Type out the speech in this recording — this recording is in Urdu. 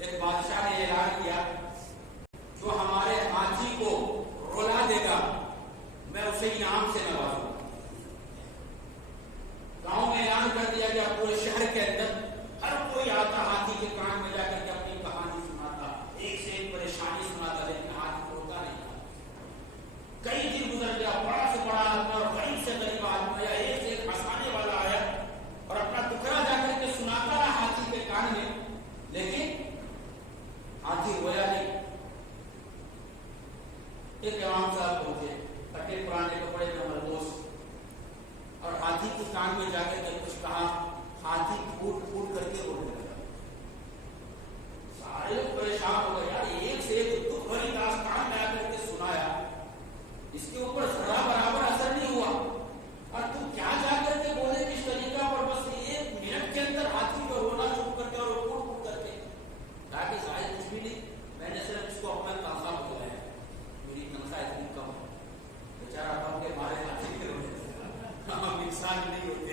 ایک بادشاہ نے اعلان کیا جو ہمارے ہاتھی کو رلا دے گا میں اسے انعام سے نوازوں گا. گاؤں میں اعلان کر دیا گیا, پورے شہر کے اندر ہر کوئی آتا ہاتھی کے کان میں جا کر کے اپنی کہانی سناتا, ایک سے ایک پریشانی سناتا, لیکن ہاتھی روتا نہیں تھا. کئی دن گزر گیا, بڑا سے بڑا آدمی اور غریب سے غریب آدمی آیا, ایک سے ایک ہنسانے والا آیا اور اپنا دکھڑا جا کر کے سناتا رہا ہاتھی کے کان میں, لیکن ہاتھی رویا نہیں. ایک امام صاحب پہنچے, پٹے پرانے کپڑے میں ملبوس, اور ہاتھی کے کان میں جا کر کے کچھ کہا. ہاتھی پھوٹ پھوٹ کر کے رونے لگا. سارے لوگ پریشان ہو گئے, یار ایک سے ایک دکھ بھری داستان میں آ کر کے سنایا, اس کے اوپر ذرا برابر اثر نہیں ہوا, اور تم کیا جا کر کے بولے کس طریقہ پر بس ایک منٹ کے اندر ہاتھی کو رونا شروع کر کے اور پھوٹ پھوٹ کر کے. تاکہ شاید کچھ بھی نہیں, میں نے صرف اس کو اپنا تنخواہ بتایا, میری تنخواہ اتنی کم ہے, بیچارہ کم کے مارے ہاتھی کے رونے لگا. ہم انسان نہیں ہوتے